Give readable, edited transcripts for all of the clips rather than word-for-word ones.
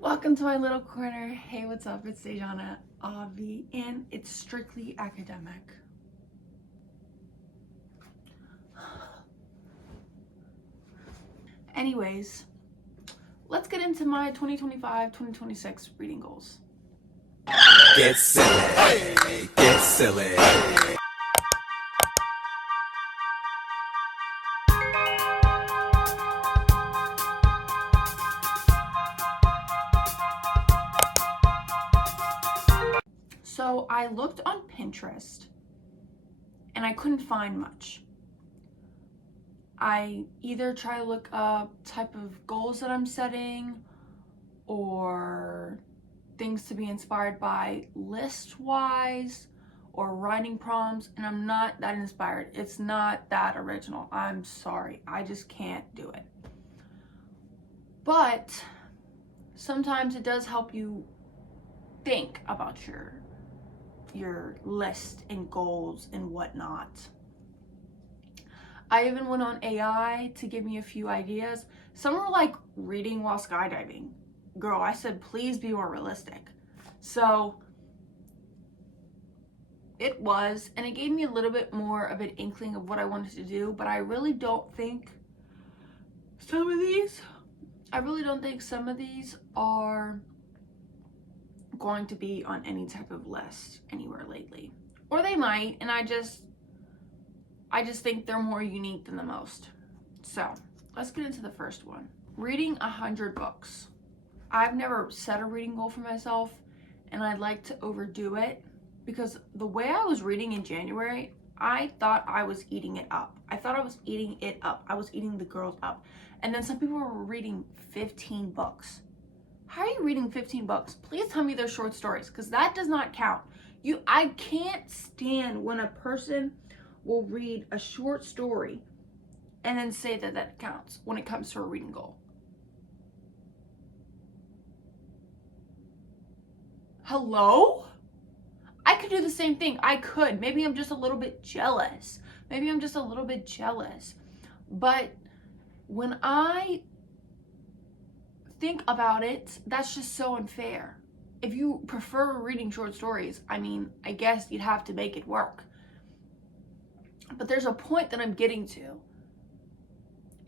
Welcome to my little corner. Hey, what's up? It's Dejana Avi, and it's strictly academic. Anyways, let's get into my 2025-2026 reading goals. Get silly. Get silly. So I looked on Pinterest and I couldn't find much. I either try to look up type of goals that I'm setting or things to be inspired by list-wise or writing prompts, and I'm not that inspired. It's not that original. I'm sorry. I just can't do it. But sometimes it does help you think about your list and goals and whatnot. I even went on AI to give me a few ideas. Some were like reading while skydiving. Girl, I said, please be more realistic. So it was, and it gave me a little bit more of an inkling of what I wanted to do, but I really don't think some of these are going to be on any type of list anywhere lately. Or they might, and I just think they're more unique than the most. So let's get into the first one. Reading 100 books. I've never set a reading goal for myself, and I'd like to overdo it because the way I was reading in January, I thought I was eating it up. I was eating the girls up. And then some people were reading 15 books. How are you reading 15 books? Please tell me they're short stories, because that does not count. I can't stand when a person will read a short story and then say that counts when it comes to a reading goal. Hello? I could do the same thing. I could. Maybe I'm just a little bit jealous. But when I think about it, that's just so unfair. If you prefer reading short stories, I guess you'd have to make it work. But there's a point that I'm getting to.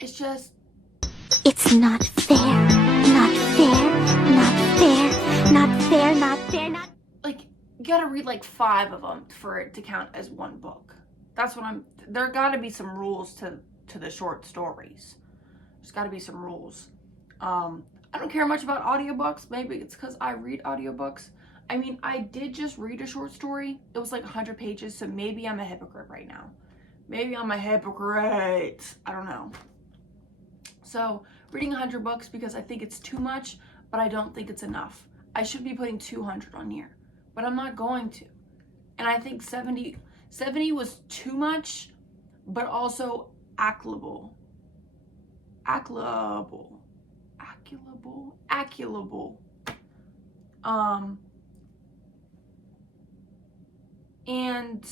It's just... It's not fair, not fair, not fair, not fair, not fair, not... Like, you gotta read like 5 of them for it to count as one book. That's what there gotta be some rules to the short stories. There's gotta be some rules. I don't care much about audiobooks. Maybe it's because I read audiobooks. I did just read a short story. It was like 100 pages, so maybe I'm a hypocrite right now. Maybe I'm a hypocrite. I don't know. So, reading 100 books because I think it's too much, but I don't think it's enough. I should be putting 200 on here, but I'm not going to. And I think 70 was too much, but also acculable. And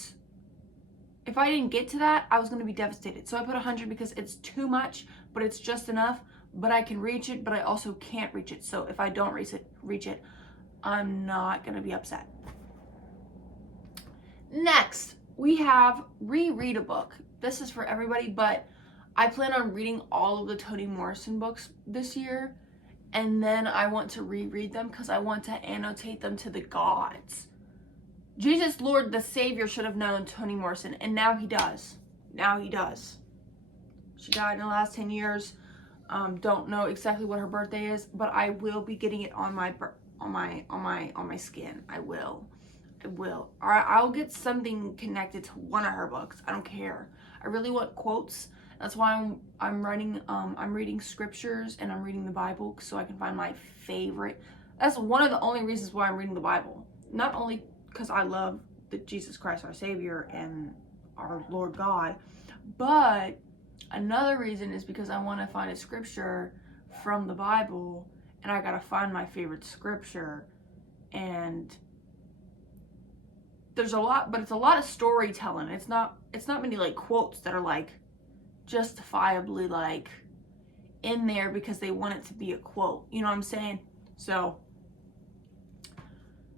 if I didn't get to that, I was going to be devastated. So I put 100 because it's too much, but it's just enough, but I can reach it, but I also can't reach it. So if I don't reach it, I'm not going to be upset. Next, we have reread a book. This is for everybody, but I plan on reading all of the Toni Morrison books this year, and then I want to reread them because I want to annotate them to the gods. Jesus, Lord, the Savior, should have known Toni Morrison, and now he does. She died in the last 10 years. Don't know exactly what her birthday is, but I will be getting it on my skin. I will. All right, I'll get something connected to one of her books. I don't care. I really want quotes. That's why I'm reading scriptures and I'm reading the Bible so I can find my favorite. That's one of the only reasons why I'm reading the Bible. Not only because I love Jesus Christ, our Savior, and our Lord God, but another reason is because I want to find a scripture from the Bible, and I gotta find my favorite scripture. And there's a lot, but it's a lot of storytelling. It's not many like quotes that are like justifiably like in there because they want it to be a quote. You know what I'm saying? So,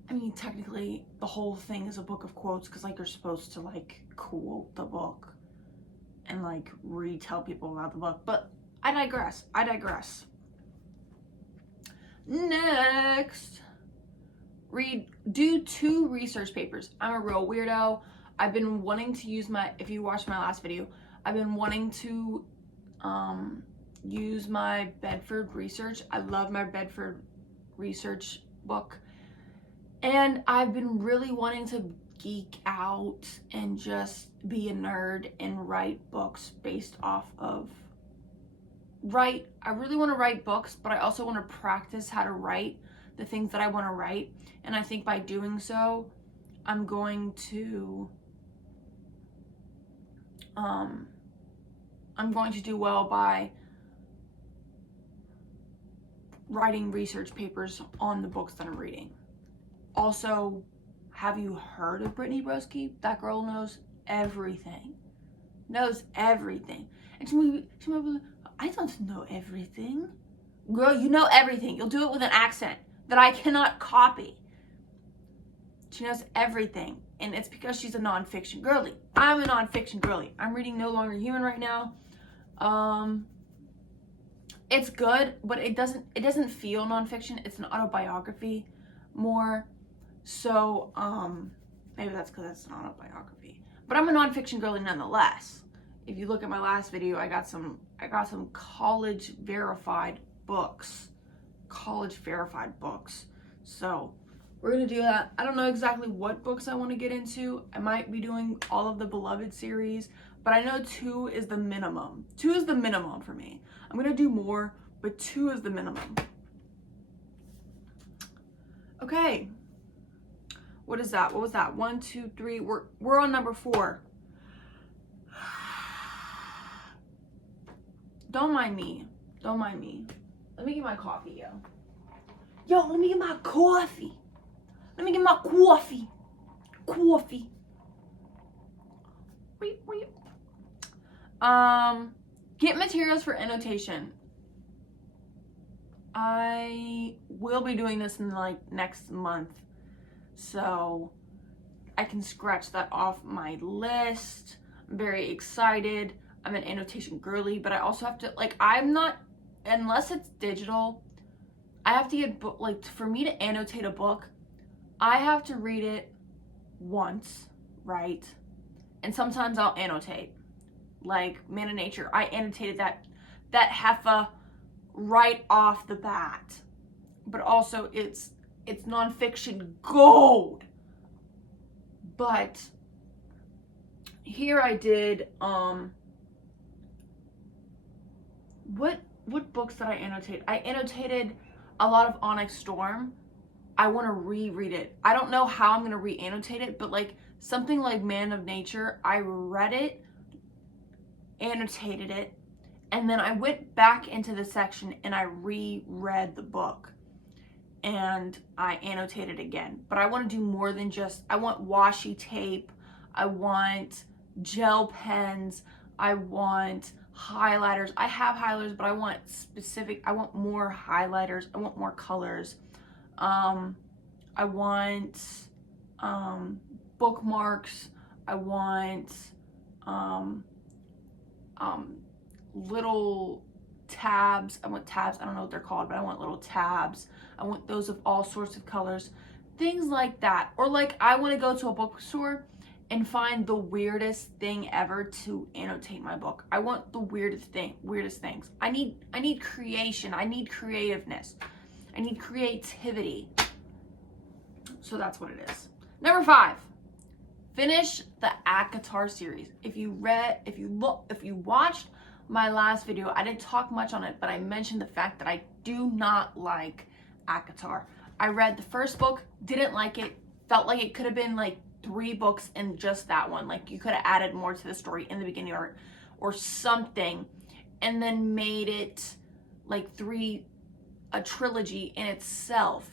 I mean, technically, the whole thing is a book of quotes because, like, you're supposed to, like, quote the book and, like, retell people about the book. But I digress. Next, do 2 research papers. I'm a real weirdo. I've been wanting to use if you watched my last video, I've been wanting to use my Bedford research. I love my Bedford research book. And I've been really wanting to geek out and just be a nerd and write books based off of I really want to write books, but I also want to practice how to write the things that I want to write. And I think by doing so, I'm going to do well by writing research papers on the books that I'm reading. Also, have you heard of Brittany Broski? That girl knows everything. And she might be like, I don't know everything. Girl, you know everything. You'll do it with an accent that I cannot copy. She knows everything. And it's because she's a nonfiction girly. I'm a nonfiction girly. I'm reading No Longer Human right now. It's good, but it doesn't feel nonfiction. It's an autobiography more. So, maybe that's because it's an autobiography. But I'm a nonfiction girly nonetheless. If you look at my last video, I got some college verified books. So, we're going to do that. I don't know exactly what books I want to get into. I might be doing all of the Beloved series, but I know 2 is the minimum. 2 is the minimum for me. I'm going to do more, but 2 is the minimum. Okay. What is that? What was that? 1, 2, 3. We're on number 4. Don't mind me. Let me get my coffee, yo. Let me get my coffee. Get materials for annotation. I will be doing this in like next month, so I can scratch that off my list. I'm very excited. I'm an annotation girly, but I also have to, like, I'm not, unless it's digital, I have to get, like, for me to annotate a book, I have to read it once, right? And sometimes I'll annotate. Like Man of Nature, I annotated that heifer right off the bat. But also it's nonfiction gold. But here I did what books did I annotate? I annotated a lot of Onyx Storm. I want to reread it. I don't know how I'm going to re-annotate it, but like something like Man of Nature, I read it, annotated it, and then I went back into the section and I reread the book and I annotated again. But I want to do more than just, I want washi tape, I want gel pens, I want highlighters. I have highlighters, but I want more highlighters, I want more colors. I want bookmarks, I want little tabs. I want tabs, I don't know what they're called, but I want little tabs. I want those of all sorts of colors, things like that. Or like I want to go to a bookstore and find the weirdest thing ever to annotate my book. I want the weirdest things. I need creation, I need creativeness, I need creativity. So that's what it is. Number 5, finish the ACOTAR series. If you watched my last video, I didn't talk much on it, but I mentioned the fact that I do not like ACOTAR. I read the first book, didn't like it, felt like it could have been like 3 books in just that one. Like you could have added more to the story in the beginning or something, and then made it like a trilogy in itself.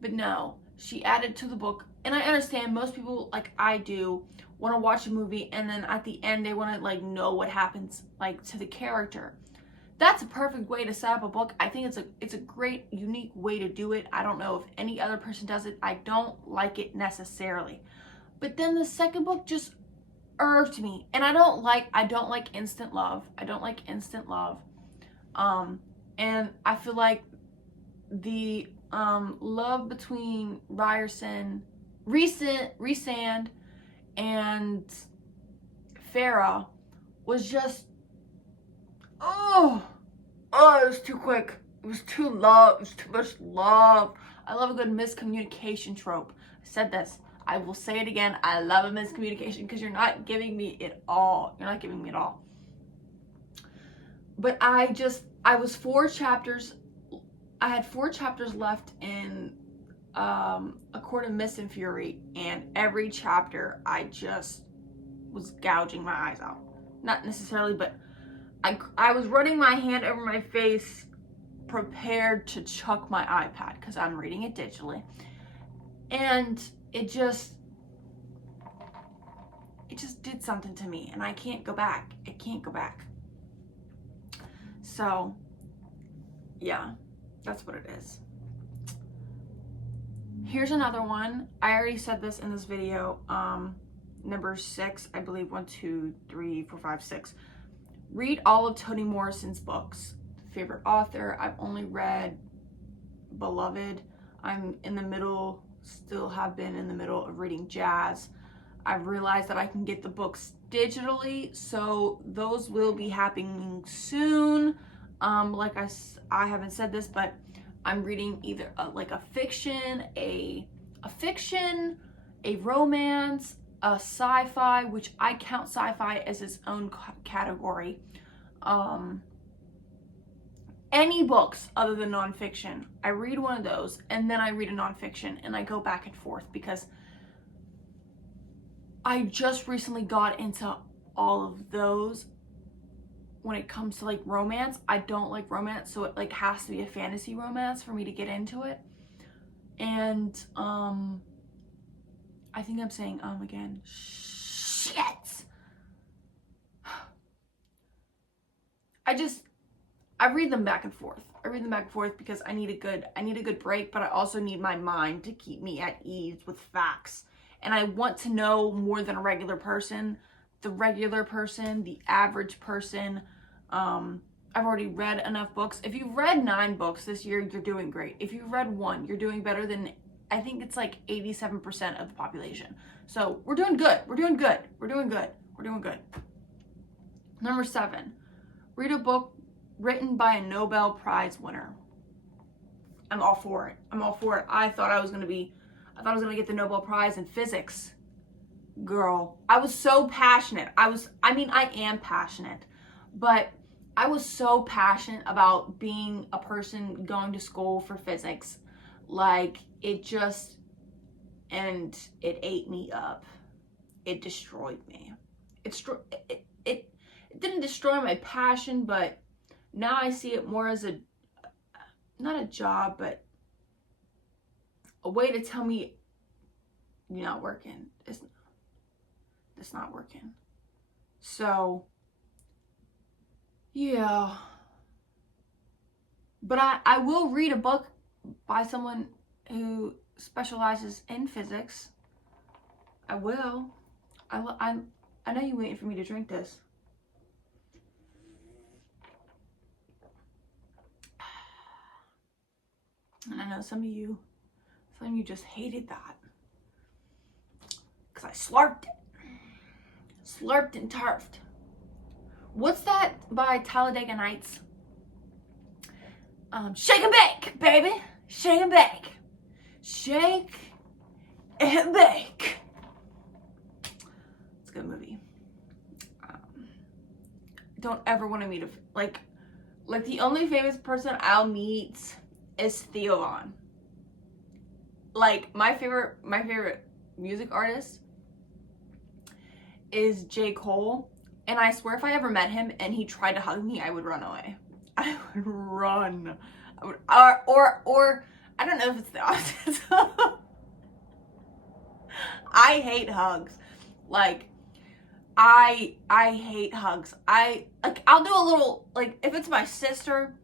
But no, she added to the book, and I understand most people, like I do, want to watch a movie and then at the end they want to like know what happens like to the character. that's a perfect way to set up a book. I think it's a great, unique way to do it. I don't know if any other person does it. I don't like it necessarily. But then the second book just irked me. And I don't like instant love. I don't like instant love. And I feel like the love between Rhysand and Farah was just, it was too quick. It was too much love. I love a good miscommunication trope. I said this. I will say it again. I love a miscommunication because you're not giving me it all. You're not giving me it all. But I was 4 chapters. I had 4 chapters left in A Court of Mist and Fury, and every chapter I just was gouging my eyes out. Not necessarily, but I was running my hand over my face, prepared to chuck my iPad because I'm reading it digitally. And it just did something to me, and I can't go back. It can't go back. So, yeah, that's what it is. Here's another one. I already said this in this video. Number 6, I believe. 1, 2, 3, 4, 5, 6. Read all of Toni Morrison's books. Favorite author. I've only read Beloved. I'm in the middle, still have been in the middle of reading Jazz. I've realized that I can get the books digitally, so those will be happening soon. Like I haven't said this, but I'm reading either a fiction, a romance, a sci-fi, which I count sci-fi as its own category. Any books other than nonfiction. I read one of those, and then I read a nonfiction, and I go back and forth because I just recently got into all of those. When it comes to like romance, I don't like romance, so it like has to be a fantasy romance for me to get into it. And I think I'm saying again. Shit. I read them back and forth. I read them back and forth because I need a good break, but I also need my mind to keep me at ease with facts. And I want to know more than a regular person. The regular person, the average person. I've already read enough books. If you've read 9 books this year, you're doing great. If you've read 1, you're doing better than, I think it's like 87% of the population. So we're doing good. We're doing good. We're doing good. We're doing good. Number 7, read a book written by a Nobel Prize winner. I'm all for it. I'm all for it. I thought I was gonna get the Nobel Prize in physics. Girl, I was so passionate. I am passionate, but I was so passionate about being a person going to school for physics. Like, it ate me up. It destroyed me. It didn't destroy my passion, but now I see it more as not a job, but a way to tell me you're not working. It's not working. So, yeah. But I will read a book by someone who specializes in physics. I will. I know you're waiting for me to drink this. And I know some of you just hated that. Because I slurped it. Slurped and turfed. What's that by Talladega Nights? Shake and bake, baby. Shake and bake. Shake and bake. It's a good movie. Don't ever want to meet like the only famous person I'll meet is Theo Von. Like, my favorite music artist is J. Cole, and I swear if I ever met him and he tried to hug me, I would run away. I would run. Or I don't know if it's the opposite. I hate hugs. Like, I hate hugs. I'll do a little, like, if it's my sister,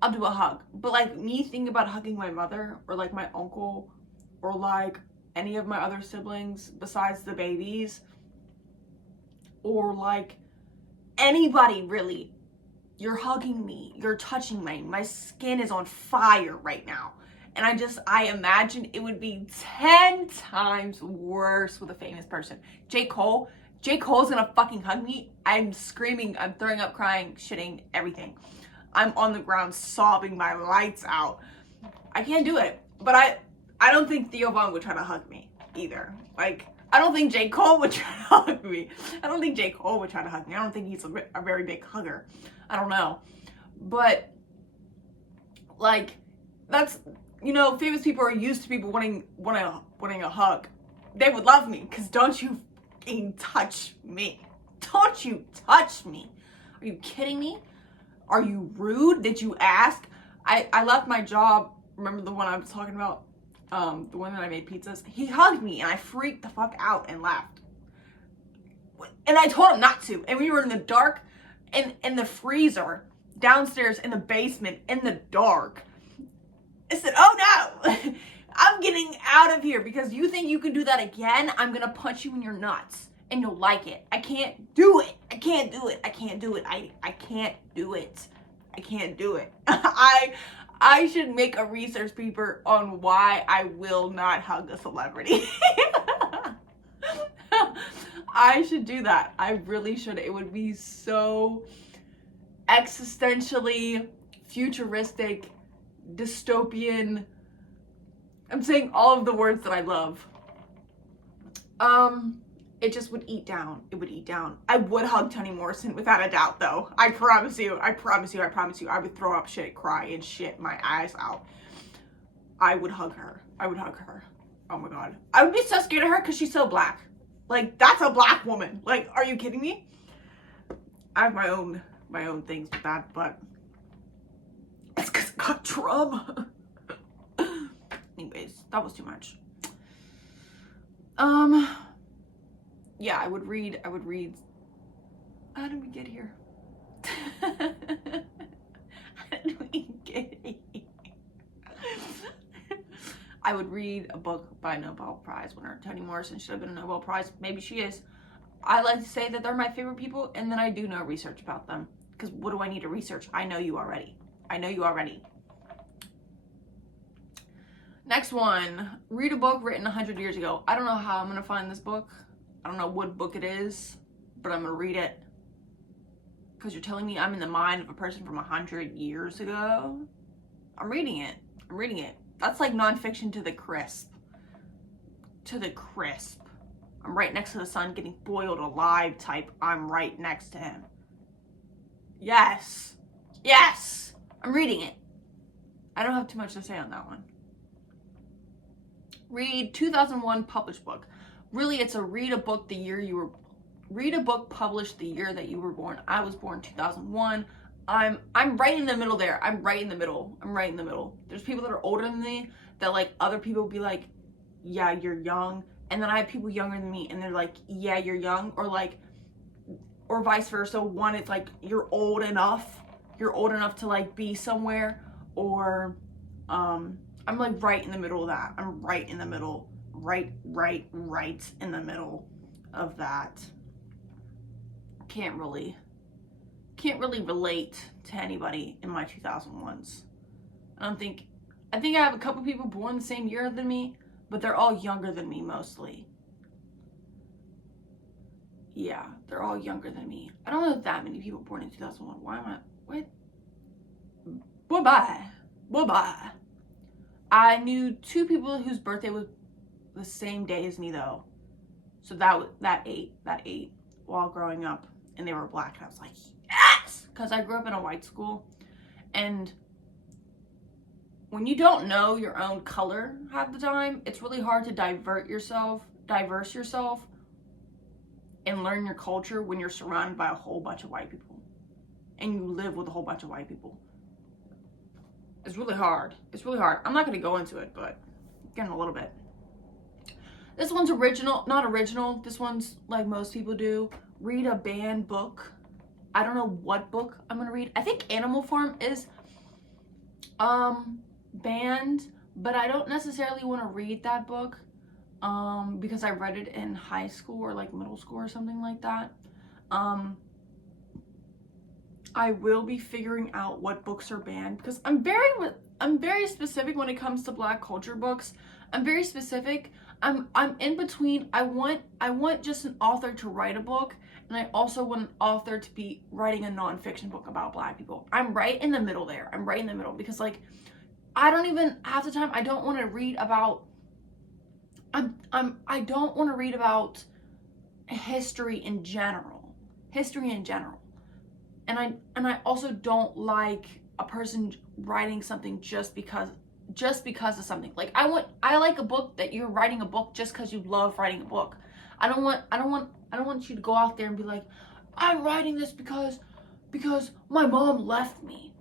I'll do a hug. But like me thinking about hugging my mother or like my uncle or like any of my other siblings besides the babies or like anybody really, you're hugging me, you're touching me, my skin is on fire right now. And I imagine it would be 10 times worse with a famous person. J. Cole's gonna fucking hug me. I'm screaming, I'm throwing up, crying, shitting, everything. I'm on the ground sobbing my lights out. I can't do it. But I don't think Theo Von would try to hug me either. Like, I don't think J. Cole would try to hug me. I don't think J. Cole would try to hug me. I don't think he's a very big hugger. I don't know. But, like, that's, you know, famous people are used to people wanting a hug. They would love me, because don't you fucking touch me. Don't you touch me. Are you kidding me? Are you rude? Did you ask? I left my job. Remember the one I was talking about? The one that I made pizzas? He hugged me and I freaked the fuck out and left. And I told him not to. And we were in the dark in the freezer downstairs in the basement in the dark. I said, oh no, I'm getting out of here because you think you can do that again? I'm going to punch you in your nuts and you'll like it. I can't do it. I can't do it. I can't do it. I can't do it. I can't do it. I should make a research paper on why I will not hug a celebrity. I should do that. I really should. It would be so existentially futuristic, dystopian. I'm saying all of the words that I love. It just would eat down. It would eat down. I would hug Toni Morrison without a doubt, though. I promise you. I promise you. I promise you. I would throw up shit, cry, and shit my eyes out. I would hug her. I would hug her. Oh my god. I would be so scared of her because she's so black. Like, that's a black woman. Like, are you kidding me? I have my own things with that, but it's because I got trauma. Anyways, that was too much. Yeah, I would read. How did we get here? How did we get here? I would read a book by a Nobel Prize winner. Toni Morrison should have been a Nobel Prize. Maybe she is. I like to say that they're my favorite people, and then I do know research about them. Because what do I need to research? I know you already. I know you already. Next one. Read a book written 100 years ago. I don't know how I'm going to find this book. I don't know what book it is, but I'm going to read it. Because you're telling me I'm in the mind of a person from 100 years ago? I'm reading it. I'm reading it. That's like nonfiction to the crisp. To the crisp. I'm right next to the sun getting boiled alive type. I'm right next to him. Yes. Yes. I'm reading it. I don't have too much to say on that one. Read 2001 published book. Really, it's a read a book published the year that you were born. I was born 2001. I'm right in the middle there. I'm right in the middle. There's people that are older than me that like other people will be like, yeah, you're young. And then I have people younger than me and they're like, yeah, you're young. Or vice versa. One, it's like, you're old enough to like be somewhere. Or, I'm like right in the middle of that. I'm right in the middle. Right in the middle of that. Can't really relate to anybody in my 2001s. I think I have a couple people born the same year than me, but they're all younger than me mostly. Yeah, they're all younger than me. I don't know that many people born in 2001. Why am I, what? Bye-bye. I knew 2 people whose birthday was the same day as me though. So that ate while growing up, and they were black, and I was like, yes! Because I grew up in a white school, and when you don't know your own color half the time, it's really hard to diverse yourself, and learn your culture when you're surrounded by a whole bunch of white people, and you live with a whole bunch of white people. It's really hard. I'm not going to go into it, but getting a little bit. This one's original, not original. This one's like most people do. read a banned book. I don't know what book I'm gonna read. I think Animal Farm is banned, but I don't necessarily want to read that book because I read it in high school or like middle school or something like that. I will be figuring out what books are banned because I'm very specific when it comes to Black culture books. I'm very specific. I'm in between. I want just an author to write a book, and I also want an author to be writing a nonfiction book about Black people. I'm right in the middle there. I'm right in the middle because like I don't even half the time I don't want to read about I don't want to read about history in general. History in general. And I also don't like a person writing something just because of something. Like I like a book that you're writing a book just because you love writing a book. I don't want you to go out there and be like, I'm writing this because my mom left me.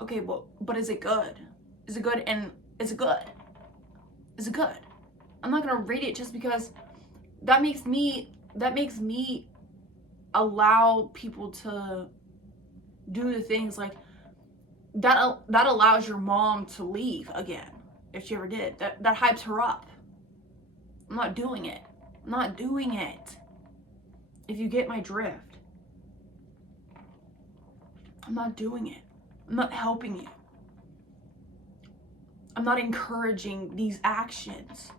Okay, well, but is it good? Is it good? And is it good? Is it good? I'm not gonna read it just because that makes me allow people to do the things like that allows your mom to leave again if she ever did. That hypes her up. I'm not doing it. I'm not doing it. If you get my drift. I'm not doing it. I'm not helping you. I'm not encouraging these actions.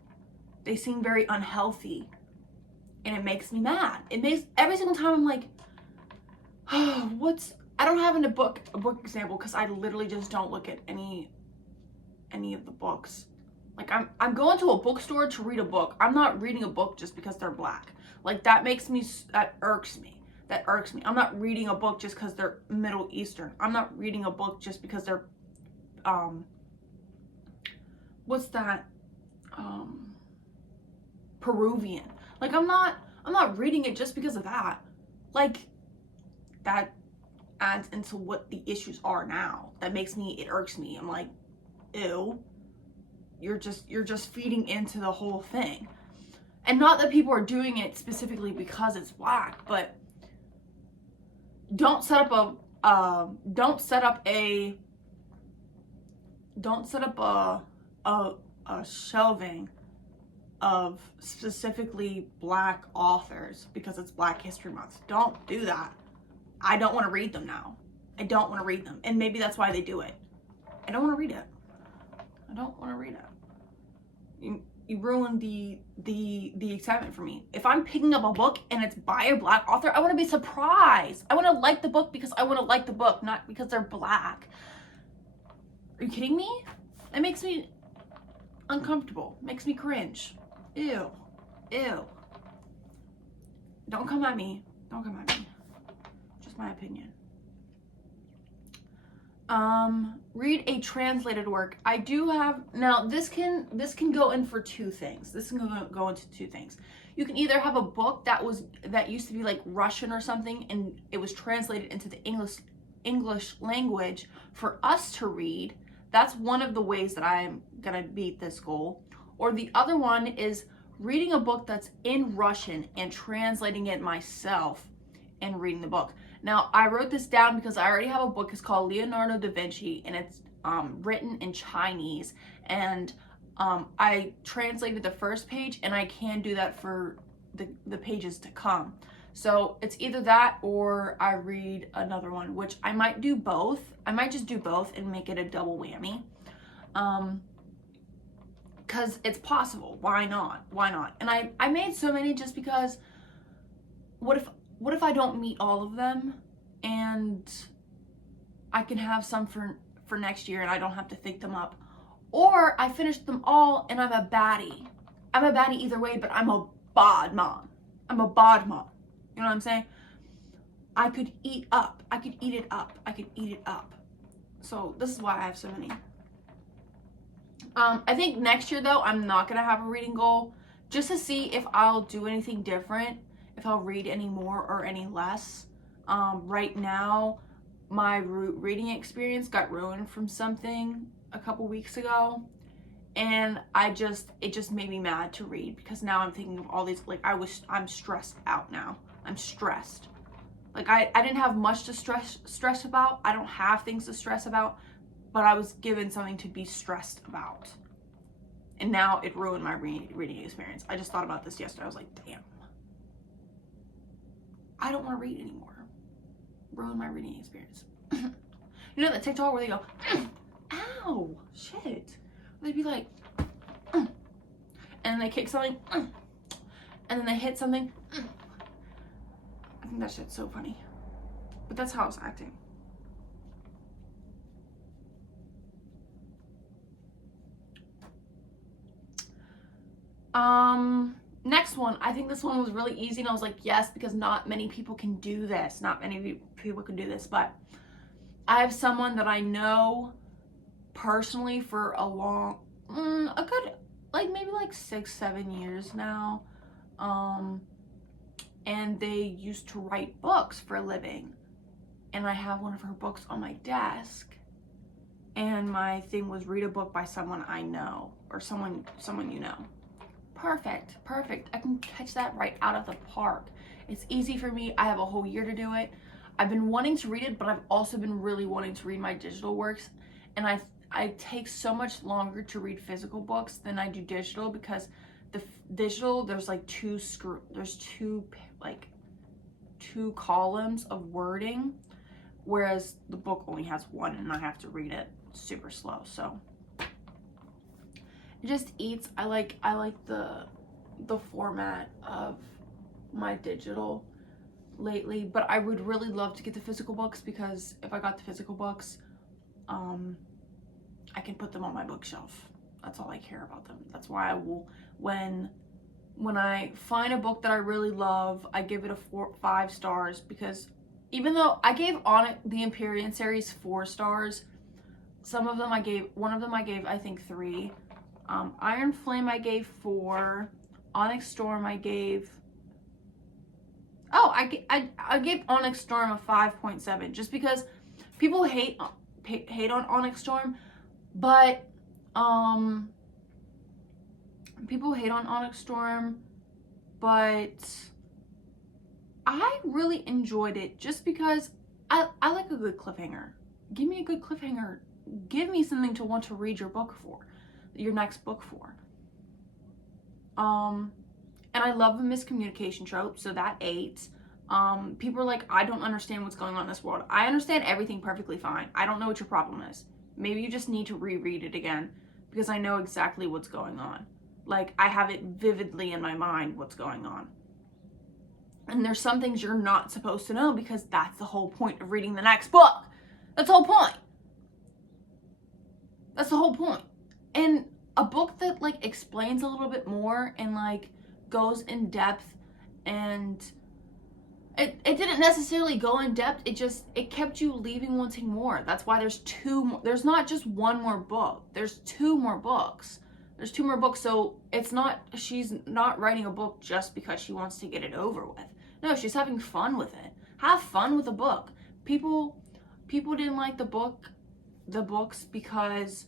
They seem very unhealthy. And it makes me mad. It makes every single time I'm like, oh, I don't have a book example because I literally just don't look at any of the books. Like I'm going to a bookstore to read a book. I'm not reading a book just because they're Black. Like that irks me. That irks me. I'm not reading a book just because they're Middle Eastern. I'm not reading a book just because they're what's that? Peruvian. Like I'm not reading it just because of that. Like that adds into what the issues are now. It irks me. I'm like, ew. You're just feeding into the whole thing. And not that people are doing it specifically because it's Black, but don't set up a shelving of specifically Black authors because it's Black History Month. Don't do that. I don't want to read them now. I don't want to read them. And maybe that's why they do it. I don't want to read it. I don't want to read it. You ruined the excitement for me. If I'm picking up a book and it's by a Black author, I want to be surprised. I want to like the book because I want to like the book, not because they're Black. Are you kidding me? It makes me uncomfortable. It makes me cringe. Ew. Ew. Don't come at me. Don't come at me. Just my opinion. Read a translated work. I do have, now this can go in for two things. This can go into two things. You can either have a book that used to be like Russian or something and it was translated into the English language for us to read. That's one of the ways that I'm gonna beat this goal. Or the other one is reading a book that's in Russian and translating it myself and reading the book. Now, I wrote this down because I already have a book. It's called Leonardo da Vinci, and it's written in Chinese. And I translated the first page, and I can do that for the pages to come. So it's either that or I read another one, which I might do both. I might just do both and make it a double whammy. Because it's possible. Why not? Why not? And I made so many just because what if I don't meet all of them and I can have some for next year and I don't have to think them up? Or I finished them all and I'm a baddie. I'm a baddie either way, but I'm a bod mom. I'm a bod mom. You know what I'm saying? I could eat up. I could eat it up. I could eat it up. So this is why I have so many. I think next year though, I'm not going to have a reading goal just to see if I'll do anything different, if I'll read any more or any less. Right now, my reading experience got ruined from something a couple weeks ago, And it just made me mad to read, because now I'm thinking of all these, like, I'm stressed out now. I'm stressed. Like, I didn't have much to stress about. I don't have things to stress about, but I was given something to be stressed about. And now it ruined my reading experience. I just thought about this yesterday. I was like, damn. I don't want to read anymore. Ruin my reading experience. You know that TikTok where they go, ow, shit. They'd be like, and then they kick something, and then they hit something. I think that shit's so funny. But that's how I was acting. Next one. I think this one was really easy, and I was like, yes, because not many people can do this. Not many people can do this, but I have someone that I know personally for a good, like, maybe like 6-7 years now. And they used to write books for a living. And I have one of her books on my desk. And my thing was, read a book by someone I know, or someone you know. Perfect. I can catch that right out of the park. It's easy for me. I have a whole year to do it. I've been wanting to read it, but I've also been really wanting to read my digital works. And I take so much longer to read physical books than I do digital, because the digital, there's like two columns of wording, whereas the book only has one, and I have to read it super slow. So it just eats. I like the format of my digital lately, but I would really love to get the physical books, because if I got the physical books, I can put them on my bookshelf. That's all I care about them. That's why I will, when I find a book that I really love, I give it 5 stars, because even though I gave the Empyrean series 4 stars, one of them I gave I think 3. Iron Flame I gave 4. Onyx Storm I gave, I gave Onyx Storm a 5.7, just because people hate on Onyx Storm, but people hate on Onyx Storm, but I really enjoyed it, just because I like a good cliffhanger. Give me a good cliffhanger. Give me something to want to read your next book for. And I love the miscommunication trope, so that 8. People are like, I don't understand what's going on in this world. I understand everything perfectly fine. I don't know what your problem is. Maybe you just need to reread it again, because I know exactly what's going on. Like, I have it vividly in my mind what's going on. And there's some things you're not supposed to know, because that's the whole point of reading the next book. That's the whole point. That's the whole point. And a book that, like, explains a little bit more and, like, goes in depth, and it didn't necessarily go in depth, it kept you leaving wanting more. That's why there's 2 more. There's not just one more book. There's 2 more books. There's 2 more books, so she's not writing a book just because she wants to get it over with. No, she's having fun with it. Have fun with a book. People didn't like the books because,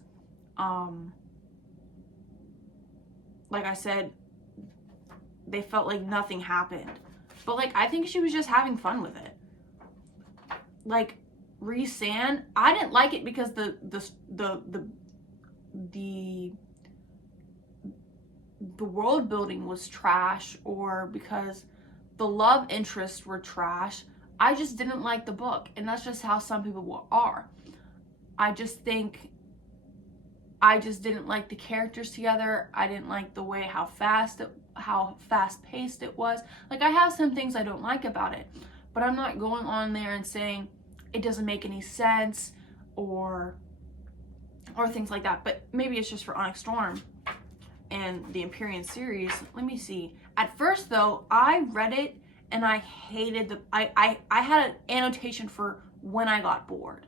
like I said, they felt like nothing happened. But, like, I think she was just having fun with it. Like, Rhys-San, I didn't like it because the world building was trash, or because the love interests were trash. I just didn't like the book, and that's just how some people are. I just didn't like the characters together. I didn't like the way how fast-paced it was. Like, I have some things I don't like about it, but I'm not going on there and saying it doesn't make any sense or things like that. But maybe it's just for Onyx Storm and the Empyrean series. Let me see. At first, though, I read it and I hated I had an annotation for when I got bored.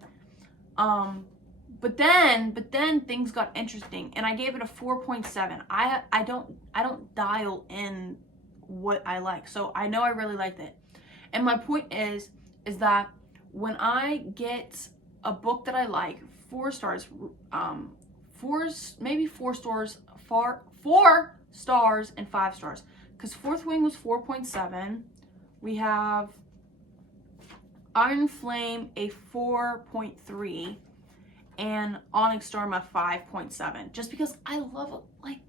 But then things got interesting, and I gave it a 4.7. I don't dial in what I like, so I know I really liked it. And my point is that when I get a book that I like, 4 stars maybe 4 stars and 5 stars. Because Fourth Wing was 4.7. We have Iron Flame a 4.3 and Onyx Storm a 5.7. Just because I love it, like,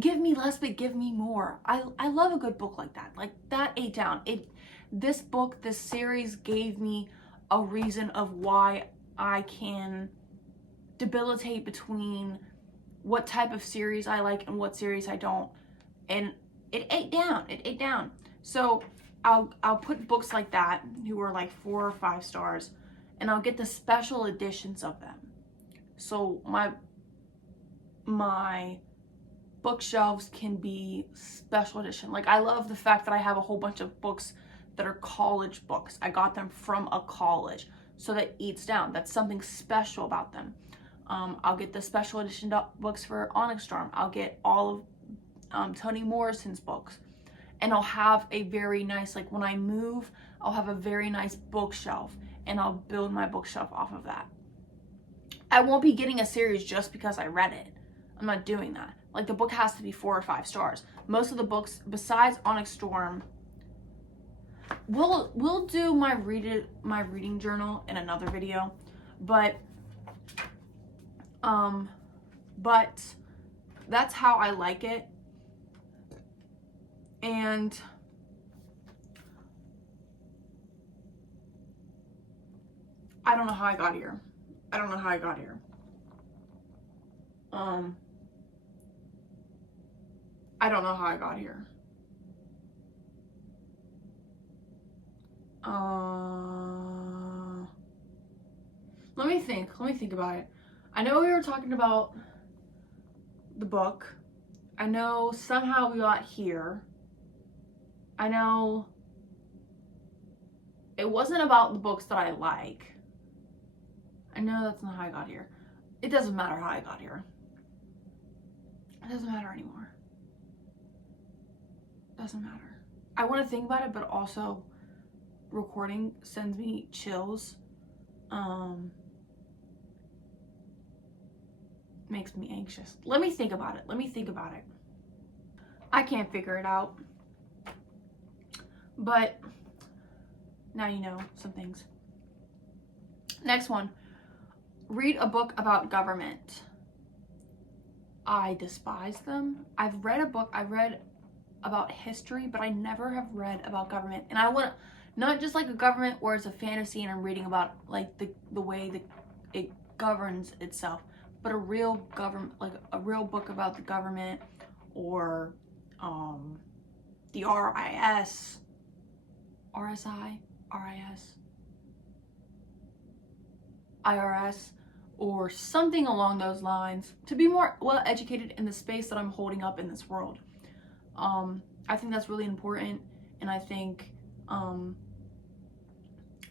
give me less but give me more. I love a good book like that. Like, that ate down. This series gave me a reason of why I can debilitate between what type of series I like and what series I don't. And it ate down. So I'll put books like that who are like 4 or 5 stars, and I'll get the special editions of them. So my bookshelves can be special edition. Like, I love the fact that I have a whole bunch of books that are college books. I got them from a college, so that eats down. That's something special about them. I'll get the special edition books for Onyx Storm. I'll get all of Toni Morrison's books, and I'll have a very nice, like, when I move, I'll have a very nice bookshelf, and I'll build my bookshelf off of that. I won't be getting a series just because I read it. I'm not doing that. Like, the book has to be 4 or 5 stars. Most of the books, besides Onyx Storm, we'll do my reading journal in another video, but that's how I like it. And I don't know how I got here. I don't know how I got here. I don't know how I got here. Let me think about it. I know we were talking about the book. I know somehow we got here. I know it wasn't about the books that I like. I know that's not how I got here. It doesn't matter how I got here. It doesn't matter anymore. Doesn't matter. I want to think about it, but also recording sends me chills. Makes me anxious. Let me think about it. I can't figure it out. But now you know some things. Next one. Read a book about government. I despise them. I've read about history, but I never have read about government. And I want, not just like a government where it's a fantasy and I'm reading about like the way that it governs itself, but a real government, like a real book about the government, or the RIS, RSI, RIS, IRS, or something along those lines, to be more well educated in the space that I'm holding up in this world. I think that's really important, and I think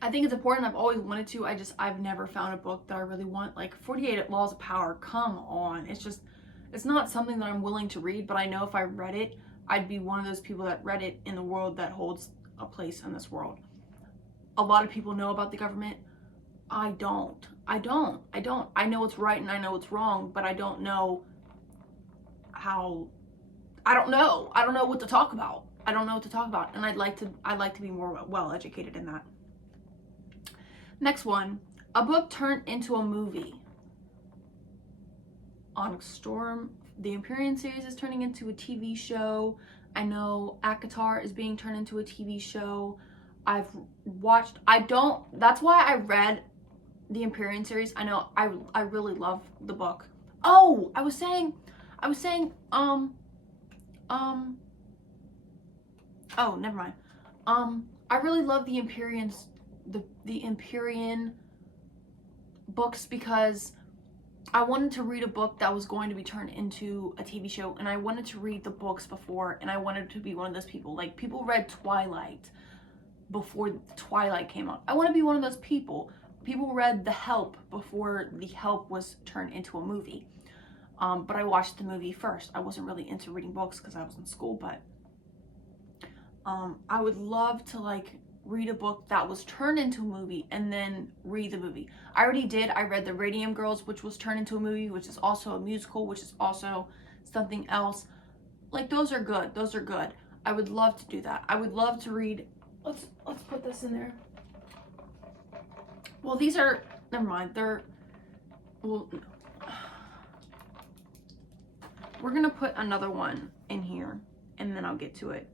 it's important. I've always wanted to. I've never found a book that I really want. Like 48 Laws of Power, come on. It's not something that I'm willing to read, but I know if I read it, I'd be one of those people that read it in the world that holds a place in this world. A lot of people know about the government. I don't. I know what's right and I know what's wrong, but I don't know how. I don't know what to talk about. And I'd like to be more well educated in that. Next one, a book turned into a movie. Onyx Storm, the Empyrean series is turning into a TV show. I know ACOTAR is being turned into a TV show. That's why I read the Empyrean series. I know I really love the book. Oh, I was saying, oh, never mind. I really love the Empyrean books because I wanted to read a book that was going to be turned into a TV show, and I wanted to read the books before, and I wanted to be one of those people. Like, people read Twilight before Twilight came out. I want to be one of those people. People read The Help before The Help was turned into a movie. But I watched the movie first. I wasn't really into reading books because I was in school, but I would love to like read a book that was turned into a movie and then read the movie. I already did. I read The Radium Girls, which was turned into a movie, which is also a musical, which is also something else. Like, those are good. Those are good. I would love to do that. I would love to read. Let's put this in there. Well, these are, never mind. They're, well, we're gonna put another one in here and then I'll get to it.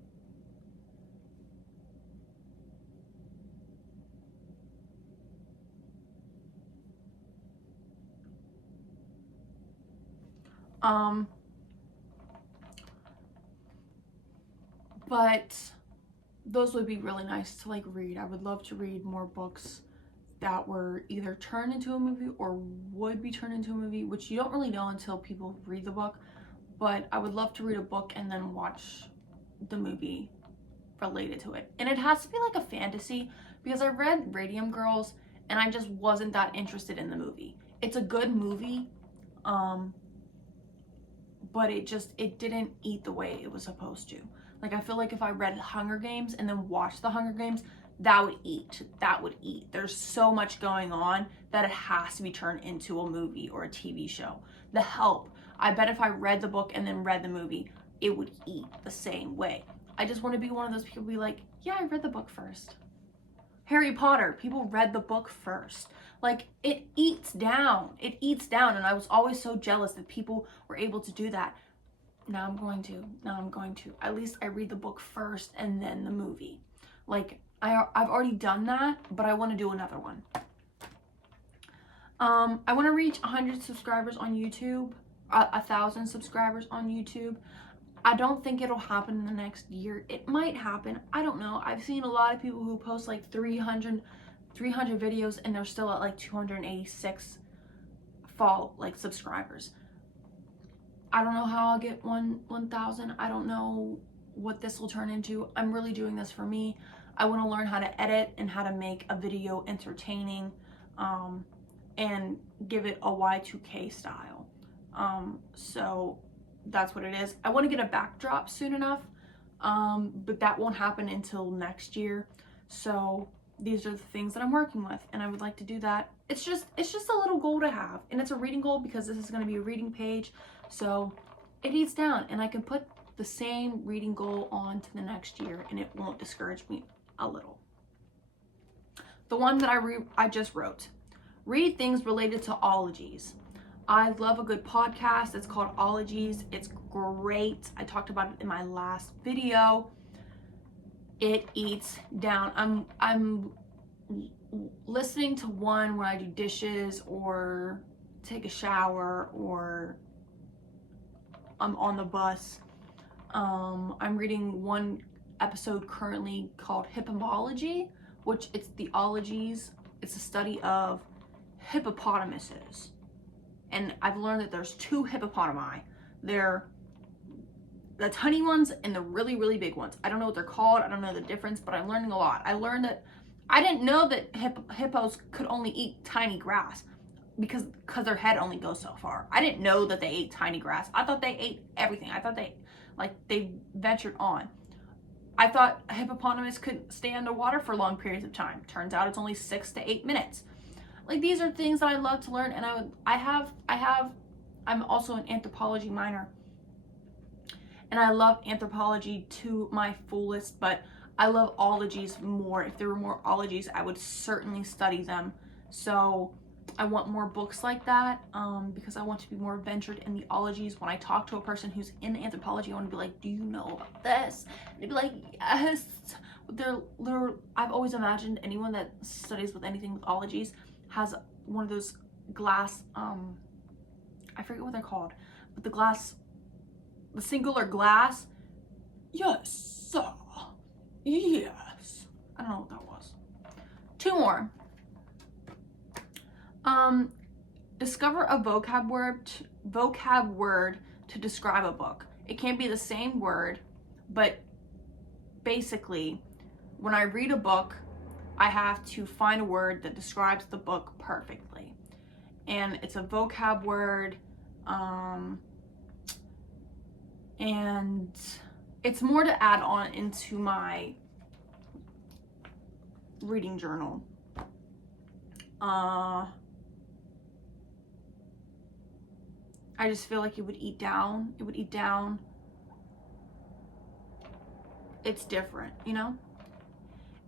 But those would be really nice to like read. I would love to read more books that were either turned into a movie or would be turned into a movie, which you don't really know until people read the book. But I would love to read a book and then watch the movie related to it. And it has to be like a fantasy, because I read Radium Girls and I just wasn't that interested in the movie. It's a good movie, but it didn't eat the way it was supposed to. Like, I feel like if I read Hunger Games and then watched the Hunger Games, that would eat. There's so much going on that it has to be turned into a movie or a TV show. The Help, I bet if I read the book and then read the movie, it would eat the same way. I just want to be one of those people, be like, yeah, I read the book first. Harry Potter, people read the book first. Like, it eats down, and I was always so jealous that people were able to do that. Now I'm going to. At least I read the book first and then the movie. Like, I've already done that, but I want to do another one. I want to reach 100 subscribers on YouTube, 1,000 subscribers on YouTube. I don't think it'll happen in the next year. It might happen. I don't know. I've seen a lot of people who post like 300 videos and they're still at like 286 subscribers. I don't know how I'll get 1,000. I don't know what this will turn into. I'm really doing this for me. I want to learn how to edit and how to make a video entertaining, and give it a Y2K style. So that's what it is. I want to get a backdrop soon enough, but that won't happen until next year. So these are the things that I'm working with, and I would like to do that. It's just a little goal to have, and it's a reading goal because this is going to be a reading page, so it eats down, and I can put the same reading goal on to the next year, and it won't discourage me a little. The one that I just wrote: read things related to ologies. I love a good podcast. It's called Ologies. It's great. I talked about it in my last video. It eats down. I'm listening to one when I do dishes or take a shower or I'm on the bus. I'm reading one episode currently called Hippomology, which it's the ologies. It's a study of hippopotamuses. And I've learned that there's two hippopotami. They're the tiny ones and the really, really big ones. I don't know what they're called. I don't know the difference, but I'm learning a lot. I learned that I didn't know that hippos could only eat tiny grass because their head only goes so far. I didn't know that they ate tiny grass. I thought they ate everything. I thought they ventured on. I thought a hippopotamus could stay underwater for long periods of time. Turns out it's only 6 to 8 minutes. Like, these are things that I love to learn, and I'm also an anthropology minor, and I love anthropology to my fullest, but I love ologies more. If there were more ologies, I would certainly study them. So I want more books like that, because I want to be more ventured in the ologies. When I talk to a person who's in anthropology, I want to be like, do you know about this? And they'd be like, yes. I've always imagined anyone that studies with anything with ologies has one of those glass, I forget what they're called, but the singular glass. Yes, sir. Yes. I don't know what that was. 2 more. Discover a vocab word to describe a book. It can't be the same word, but basically, when I read a book, I have to find a word that describes the book perfectly. And it's a vocab word, and it's more to add on into my reading journal. I just feel like it would eat down. It would eat down. It's different, you know?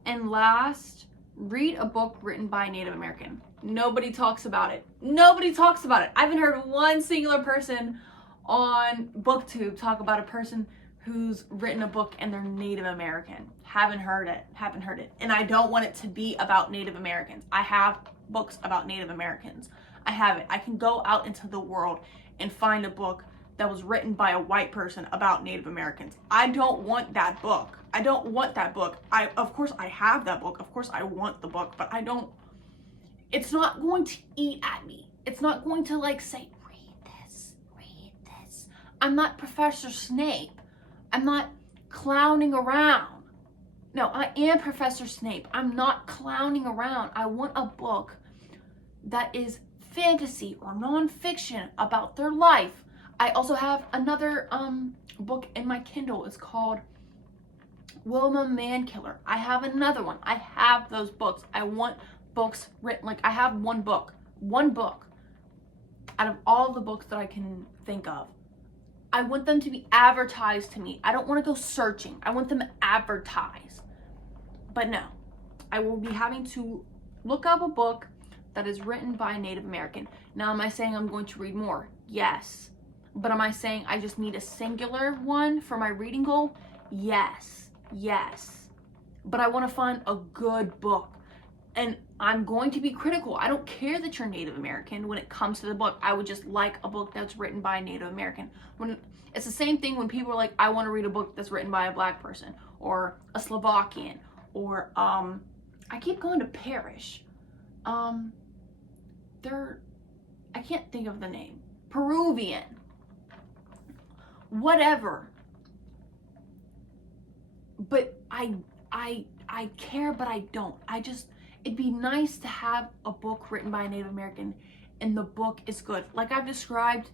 And last, read a book written by a Native American. Nobody talks about it. Nobody talks about it. I haven't heard one singular person on BookTube talk about a person who's written a book and they're Native American. Haven't heard it. Haven't heard it. And I don't want it to be about Native Americans. I have books about Native Americans. I have it. I can go out into the world and find a book that was written by a white person about Native Americans. I don't want that book. I don't want that book. Of course I have that book. Of course I want the book, but I don't, it's not going to eat at me. It's not going to like say, read this, read this. I'm not Professor Snape. I'm not clowning around. No, I am Professor Snape. I'm not clowning around. I want a book that is fantasy or nonfiction about their life. I also have another book in my Kindle. It's called Wilma Mankiller. I have another one. I have those books. I want books written, like I have one book out of all the books that I can think of. I want them to be advertised to me. I don't want to go searching. I want them advertised. But no, I will be having to look up a book that is written by a Native American. Now, am I saying I'm going to read more? Yes. But am I saying I just need a singular one for my reading goal? Yes. Yes. But I want to find a good book. And I'm going to be critical. I don't care that you're Native American when it comes to the book. I would just like a book that's written by a Native American. When it's the same thing when people are like, I want to read a book that's written by a black person or a Slovakian or I keep going to Parish. I can't think of the name. Peruvian. Whatever. But I care, but I don't. It'd be nice to have a book written by a Native American and the book is good. Like I've described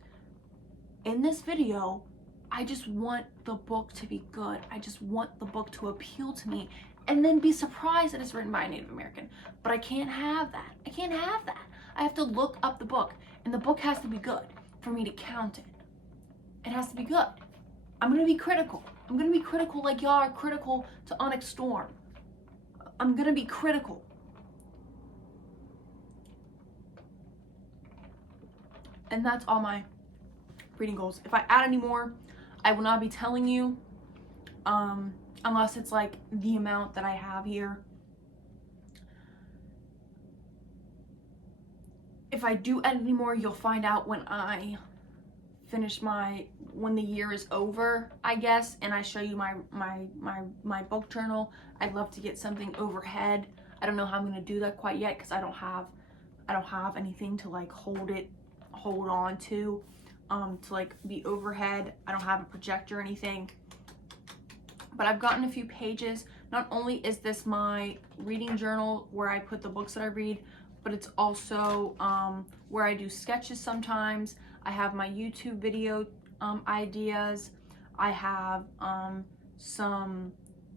in this video, I just want the book to be good. I just want the book to appeal to me and then be surprised that it's written by a Native American. But I can't have that. I can't have that. I have to look up the book and the book has to be good for me to count it. It has to be good. I'm going to be critical. I'm going to be critical like y'all are critical to Onyx Storm. I'm going to be critical. And that's all my reading goals. If I add any more, I will not be telling you, unless it's like the amount that I have here. If I do add any more, you'll find out when I finish when the year is over, I guess, and I show you my book journal. I'd love to get something overhead. I don't know how I'm gonna do that quite yet because I don't have anything to like hold on to like be overhead. I don't have a projector or anything. But I've gotten a few pages. Not only is this my reading journal where I put the books that I read, but it's also where I do sketches sometimes. I have my YouTube video ideas. I have some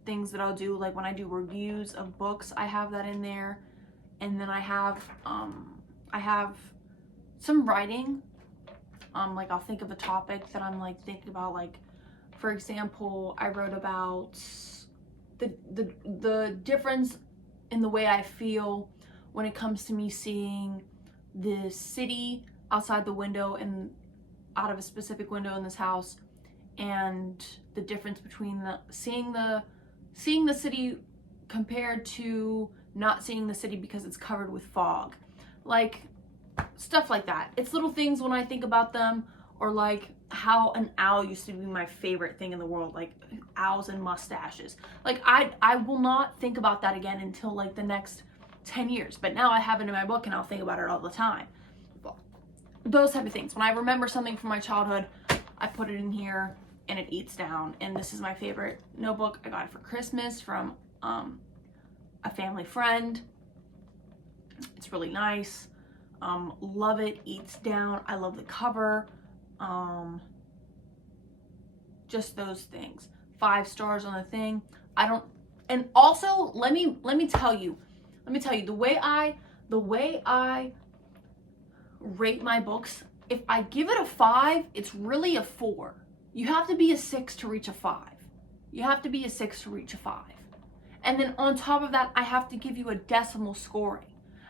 things that I'll do like when I do reviews of books. I have that in there. And then I have some writing. Like I'll think of a topic that I'm like thinking about, like for example, I wrote about the difference in the way I feel when it comes to me seeing the city outside the window and out of a specific window in this house, and the difference between seeing the city compared to not seeing the city because it's covered with fog. Like stuff like that. It's little things when I think about them, or like how an owl used to be my favorite thing in the world, like owls and mustaches. Like I will not think about that again until like the next 10 years, but now I have it in my book and I'll think about it all the time. Well, those type of things. When I remember something from my childhood, I put it in here and it eats down. And this is my favorite notebook. I got it for Christmas from a family friend. It's really nice. Love it, eats down. I love the cover. Just those things. 5 stars on the thing. And also let me tell you, let me tell you, the way I rate my books, if I give it a 5, it's really a 4. You have to be a 6 to reach a 5. You have to be a 6 to reach a 5. And then on top of that, I have to give you a decimal scoring.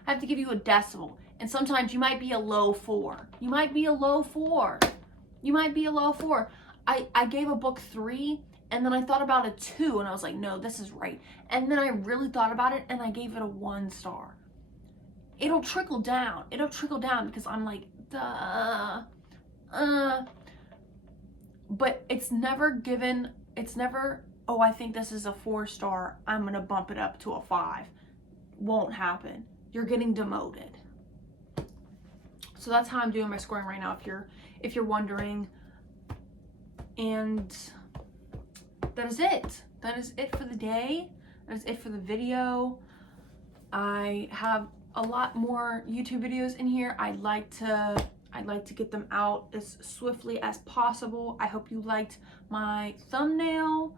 I have to give you a decimal. And sometimes you might be a low 4. You might be a low 4. You might be a low 4. I gave a book 3, and then I thought about a 2, and I was like, no, this is right. And then I really thought about it, and I gave it a 1 star. It'll trickle down. It'll trickle down because I'm like, but it's never, oh, I think this is a 4 star, I'm gonna bump it up to a 5. Won't happen. You're getting demoted. So that's how I'm doing my scoring right now, if you're wondering. And that is it. That is it for the day. That is it for the video. I have a lot more YouTube videos in here. I'd like to get them out as swiftly as possible. I hope you liked my thumbnail.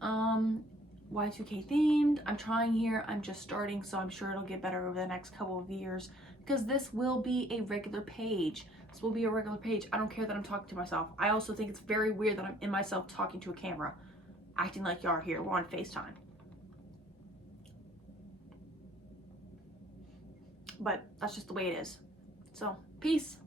Y2K themed. I'm trying here. I'm just starting, so I'm sure it'll get better over the next couple of years, because this will be a regular page. This will be a regular page. I don't care that I'm talking to myself. I also think it's very weird that I'm in myself talking to a camera, acting like you are here. We're on FaceTime. But that's just the way it is. So, peace.